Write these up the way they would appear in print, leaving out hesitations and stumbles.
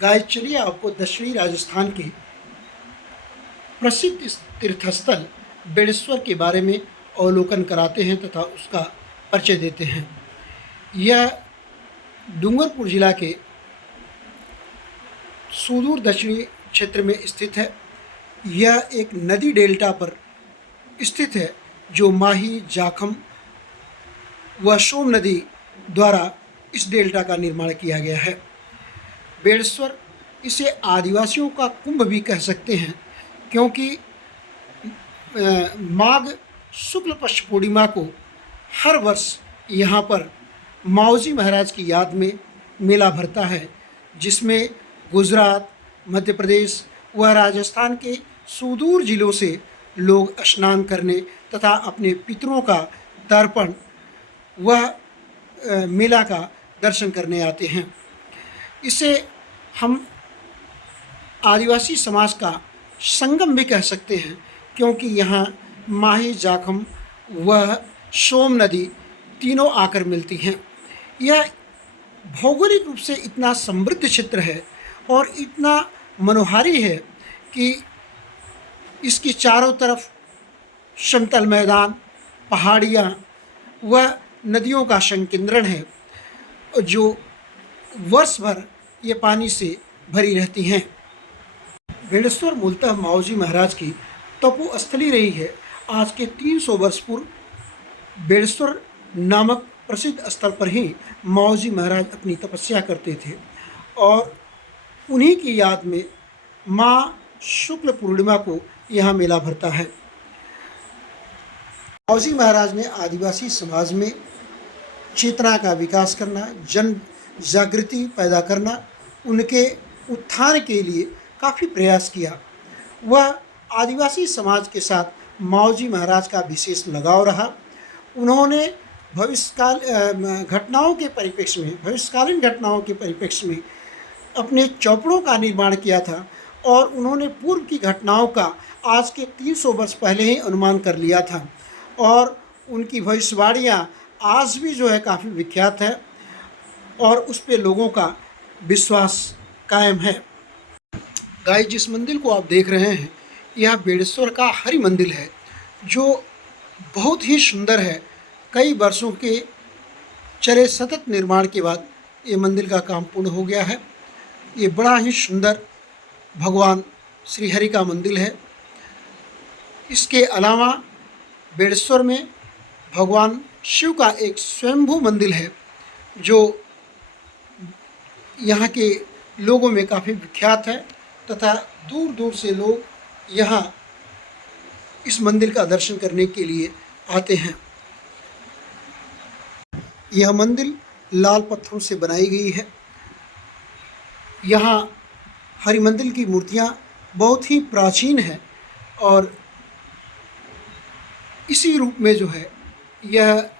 Guys, चलिए आपको दक्षिणी राजस्थान के प्रसिद्ध तीर्थस्थल बेणेश्वर के बारे में अवलोकन कराते हैं तथा उसका परिचय देते हैं। यह डूंगरपुर जिला के सुदूर दक्षिणी क्षेत्र में स्थित है। यह एक नदी डेल्टा पर स्थित है जो माही, जाखम व सोम नदी द्वारा इस डेल्टा का निर्माण किया गया है। बेणेश्वर इसे आदिवासियों का कुंभ भी कह सकते हैं, क्योंकि माघ शुक्ल पक्ष पूर्णिमा को हर वर्ष यहाँ पर माऊजी महाराज की याद में मेला भरता है, जिसमें गुजरात, मध्य प्रदेश व राजस्थान के सुदूर जिलों से लोग स्नान करने तथा अपने पितरों का तर्पण व मेला का दर्शन करने आते हैं। इसे हम आदिवासी समाज का संगम भी कह सकते हैं, क्योंकि यहाँ माही, जाखम व सोम नदी तीनों आकर मिलती हैं। यह भौगोलिक रूप से इतना समृद्ध क्षेत्र है और इतना मनोहारी है कि इसकी चारों तरफ समतल मैदान, पहाड़ियाँ व नदियों का संकेंद्रण है, जो वर्ष भर ये पानी से भरी रहती हैं। बेणेश्वर मूलतः माऊजी महाराज की तपोस्थली रही है। आज के 300 वर्ष पूर्व बेणेश्वर नामक प्रसिद्ध स्थल पर ही माऊजी महाराज अपनी तपस्या करते थे और उन्हीं की याद में माँ शुक्ल पूर्णिमा को यहाँ मेला भरता है। माऊजी महाराज ने आदिवासी समाज में चेतना का विकास करना, जन जागृति पैदा करना, उनके उत्थान के लिए काफ़ी प्रयास किया। वह आदिवासी समाज के साथ माऊजी महाराज का विशेष लगाव रहा। उन्होंने भविष्यकालीन घटनाओं के परिप्रेक्ष्य में अपने चौपड़ों का निर्माण किया था और उन्होंने पूर्व की घटनाओं का आज के 300 वर्ष पहले ही अनुमान कर लिया था और उनकी भविष्यवाणियाँ आज भी जो है काफ़ी विख्यात है और उस पे लोगों का विश्वास कायम है। गाइस, जिस मंदिर को आप देख रहे हैं यह बेणेश्वर का हरि मंदिर है, जो बहुत ही सुंदर है। कई वर्षों के चले सतत निर्माण के बाद ये मंदिर का काम पूर्ण हो गया है। ये बड़ा ही सुंदर भगवान श्री हरि का मंदिर है। इसके अलावा बेणेश्वर में भगवान शिव का एक स्वयंभू मंदिर है, जो यहाँ के लोगों में काफ़ी विख्यात है तथा दूर दूर से लोग यहाँ इस मंदिर का दर्शन करने के लिए आते हैं। यह मंदिर लाल पत्थरों से बनाई गई है। यहाँ हरि मंदिर की मूर्तियाँ बहुत ही प्राचीन हैं और इसी रूप में जो है यह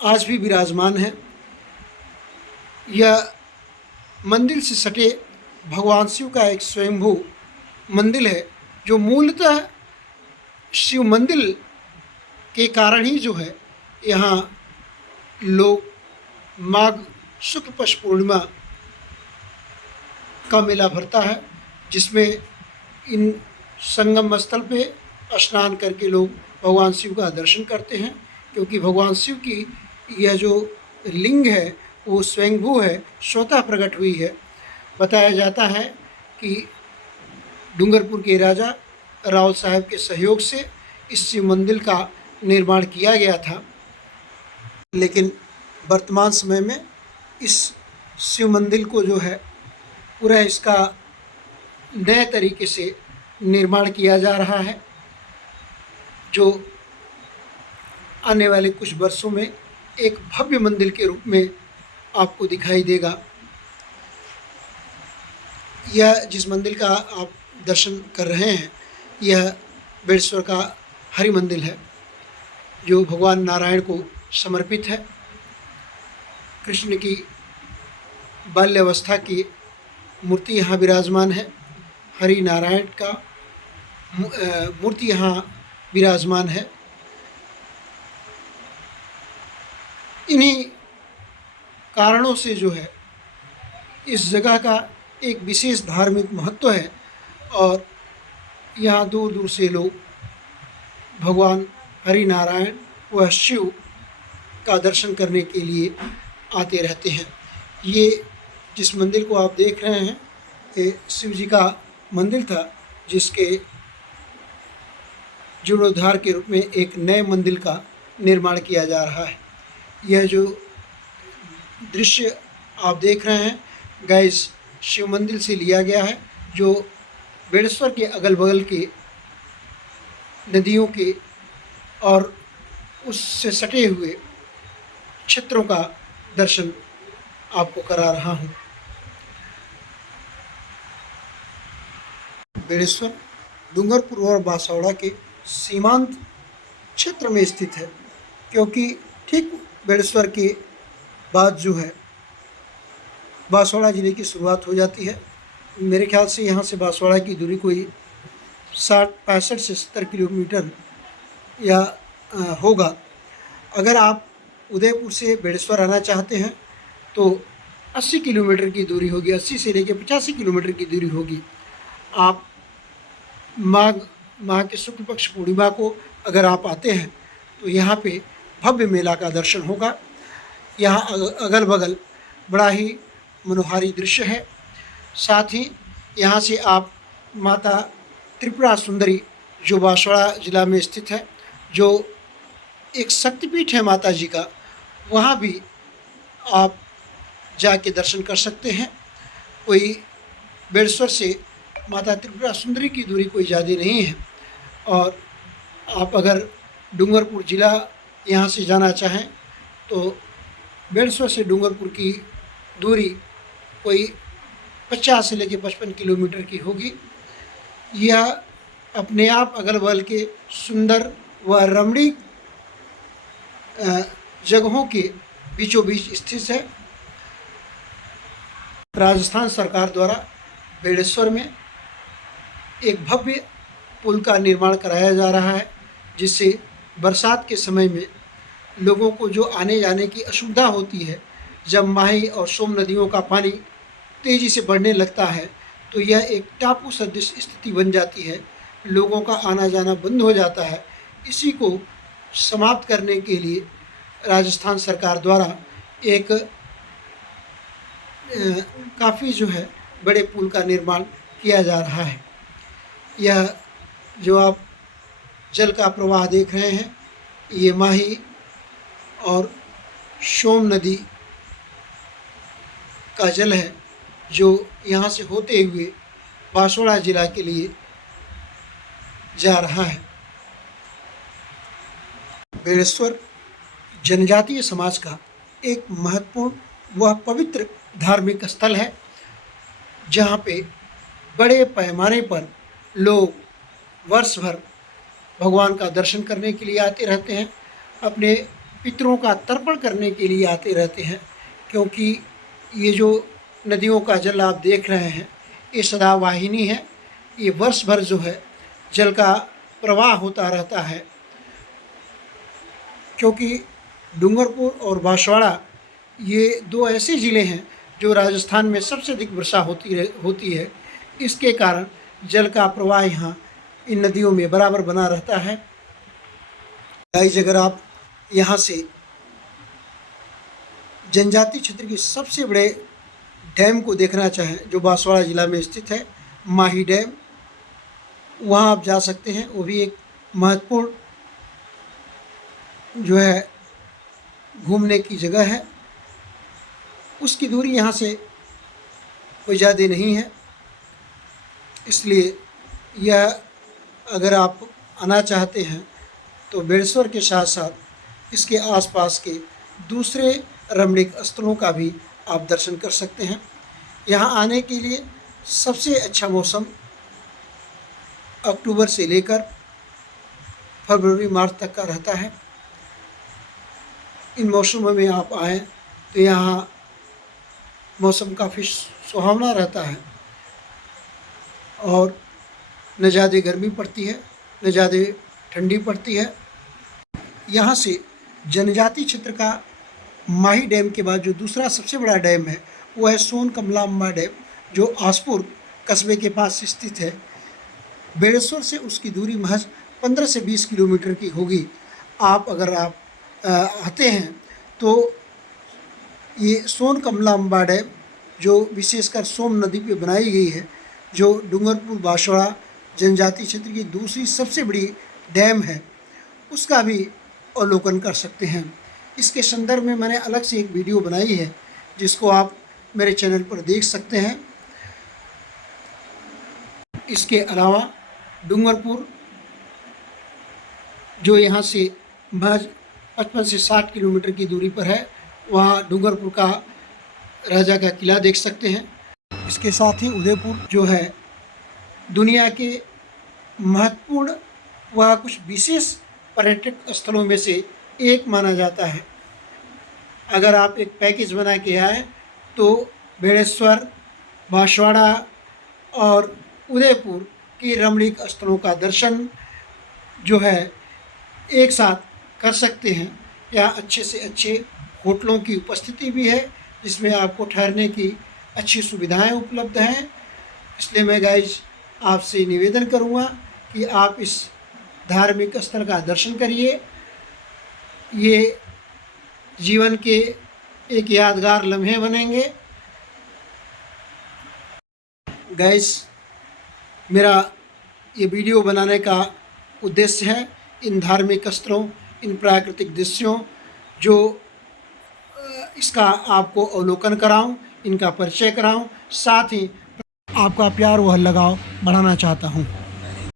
आज भी विराजमान है। यह मंदिर से सटे भगवान शिव का एक स्वयंभू मंदिर है, जो मूलतः शिव मंदिर के कारण ही जो है यहाँ लोग माघ शुक्ल पक्ष पूर्णिमा का मेला भरता है, जिसमें इन संगम स्थल पे स्नान करके लोग भगवान शिव का दर्शन करते हैं, क्योंकि भगवान शिव की यह जो लिंग है वो स्वयंभू है, स्वतः प्रकट हुई है। बताया जाता है कि डूंगरपुर के राजा राव साहब के सहयोग से इस शिव मंदिर का निर्माण किया गया था, लेकिन वर्तमान समय में इस शिव मंदिर को जो है पूरा इसका नए तरीके से निर्माण किया जा रहा है, जो आने वाले कुछ वर्षों में एक भव्य मंदिर के रूप में आपको दिखाई देगा। यह जिस मंदिर का आप दर्शन कर रहे हैं यह बेणेश्वर का हरि मंदिर है, जो भगवान नारायण को समर्पित है। कृष्ण की बाल्यावस्था की मूर्ति यहाँ विराजमान है। हरि नारायण का मूर्ति यहाँ विराजमान है। इन्हीं कारणों से जो है इस जगह का एक विशेष धार्मिक महत्व है और यहाँ दूर दूर से लोग भगवान हरि नारायण व शिव का दर्शन करने के लिए आते रहते हैं। ये जिस मंदिर को आप देख रहे हैं ये शिव जी का मंदिर था, जिसके जीर्णोद्धार के रूप में एक नए मंदिर का निर्माण किया जा रहा है। यह जो दृश्य आप देख रहे हैं गाइस शिव मंदिर से लिया गया है, जो बेड़ेश्वर के अगल बगल के नदियों के और उससे सटे हुए क्षेत्रों का दर्शन आपको करा रहा हूँ। बेड़ेश्वर डूंगरपुर और बांसवाड़ा के सीमांत क्षेत्र में स्थित है, क्योंकि ठीक बेड़ेश्वर के बाद जो है बांसवाड़ा ज़िले की शुरुआत हो जाती है। मेरे ख्याल से यहाँ से बांसवाड़ा की दूरी कोई 65 से 70 किलोमीटर या होगा। अगर आप उदयपुर से बेड़ेश्वर आना चाहते हैं तो 80 किलोमीटर की दूरी होगी, 80 से लेकर 85 किलोमीटर की दूरी होगी। आप माघ के शुक्ल पक्ष पूर्णिमा को अगर आप आते हैं तो यहाँ पे भव्य मेला का दर्शन होगा। यहाँ अगल बगल बड़ा ही मनोहारी दृश्य है। साथ ही यहाँ से आप माता त्रिपुरा सुंदरी जो बांसवाड़ा जिला में स्थित है, जो एक शक्तिपीठ है माता जी का, वहाँ भी आप जाके दर्शन कर सकते हैं। कोई बेड़ेश्वर से माता त्रिपुरा सुंदरी की दूरी कोई ज़्यादा नहीं है और आप अगर डूंगरपुर ज़िला यहाँ से जाना चाहें तो बेड़ेश्वर से डूंगरपुर की दूरी कोई 50 से लेकर 55 किलोमीटर की होगी। यह अपने आप अगल बगल के सुंदर व रमणीक जगहों के बीचों बीच स्थित है। राजस्थान सरकार द्वारा बेड़ेश्वर में एक भव्य पुल का निर्माण कराया जा रहा है, जिससे बरसात के समय में लोगों को जो आने जाने की असुविधा होती है, जब माही और सोम नदियों का पानी तेज़ी से बढ़ने लगता है तो यह एक टापू सदृश स्थिति बन जाती है, लोगों का आना जाना बंद हो जाता है। इसी को समाप्त करने के लिए राजस्थान सरकार द्वारा एक काफ़ी जो है बड़े पुल का निर्माण किया जा रहा है। यह जो आप जल का प्रवाह देख रहे हैं ये माही और सोम नदी का जल है, जो यहाँ से होते हुए बांसवाड़ा जिला के लिए जा रहा है। बेड़ेश्वर जनजातीय समाज का एक महत्वपूर्ण व पवित्र धार्मिक स्थल है, जहाँ पे बड़े पैमाने पर लोग वर्ष भर भगवान का दर्शन करने के लिए आते रहते हैं, अपने पितरों का तर्पण करने के लिए आते रहते हैं। क्योंकि ये जो नदियों का जल आप देख रहे हैं ये सदावाहिनी है, ये वर्ष भर जो है जल का प्रवाह होता रहता है। क्योंकि डूंगरपुर और बांसवाड़ा ये दो ऐसे ज़िले हैं जो राजस्थान में सबसे अधिक वर्षा होती है, इसके कारण जल का प्रवाह यहाँ इन नदियों में बराबर बना रहता है। गाइस, अगर आप यहाँ से जनजातीय क्षेत्र की सबसे बड़े डैम को देखना चाहें, जो बांसवाड़ा ज़िला में स्थित है, माही डैम, वहाँ आप जा सकते हैं। वो भी एक महत्वपूर्ण जो है घूमने की जगह है। उसकी दूरी यहाँ से कोई ज़्यादा नहीं है, इसलिए यह अगर आप आना चाहते हैं तो बेड़ेश्वर के साथ साथ इसके आसपास के दूसरे रमणीक स्थलों का भी आप दर्शन कर सकते हैं। यहाँ आने के लिए सबसे अच्छा मौसम अक्टूबर से लेकर फरवरी मार्च तक का रहता है। इन मौसमों में आप आएँ तो यहाँ मौसम काफ़ी सुहावना रहता है और न ज़्यादा गर्मी पड़ती है न ज़्यादा ठंडी पड़ती है। यहाँ से जनजातीय क्षेत्र का माही डैम के बाद जो दूसरा सबसे बड़ा डैम है वो है सोन कमला अम्बा डैम, जो आसपुर कस्बे के पास स्थित है। बेड़ेश्वर से उसकी दूरी महज 15 से 20 किलोमीटर की होगी। अगर आप आते हैं तो ये सोन कमला अम्बा डैम, जो विशेषकर सोम नदी पे बनाई गई है, जो डूंगरपुर बांसवाड़ा जनजाति क्षेत्र की दूसरी सबसे बड़ी डैम है, उसका भी अवलोकन कर सकते हैं। इसके संदर्भ में मैंने अलग से एक वीडियो बनाई है, जिसको आप मेरे चैनल पर देख सकते हैं। इसके अलावा डूंगरपुर, जो यहाँ से महज 55 से 60 किलोमीटर की दूरी पर है, वहाँ डूंगरपुर का राजा का किला देख सकते हैं। इसके साथ ही उदयपुर जो है दुनिया के महत्वपूर्ण व कुछ विशेष पर्यटक स्थलों में से एक माना जाता है। अगर आप एक पैकेज बना के आए तो बेड़ेश्वर, बांसवाड़ा और उदयपुर की रमणीक स्थलों का दर्शन जो है एक साथ कर सकते हैं। यहाँ अच्छे से अच्छे होटलों की उपस्थिति भी है, जिसमें आपको ठहरने की अच्छी सुविधाएं उपलब्ध हैं। इसलिए मैं गाइस आपसे निवेदन करूँगा कि आप इस धार्मिक स्थल का दर्शन करिए। ये जीवन के एक यादगार लम्हे बनेंगे। गाइस, मेरा ये वीडियो बनाने का उद्देश्य है इन धार्मिक स्थलों, इन प्राकृतिक दृश्यों, जो इसका आपको अवलोकन कराऊं, इनका परिचय कराऊं, साथ ही आपका प्यार व लगाव बढ़ाना चाहता हूं।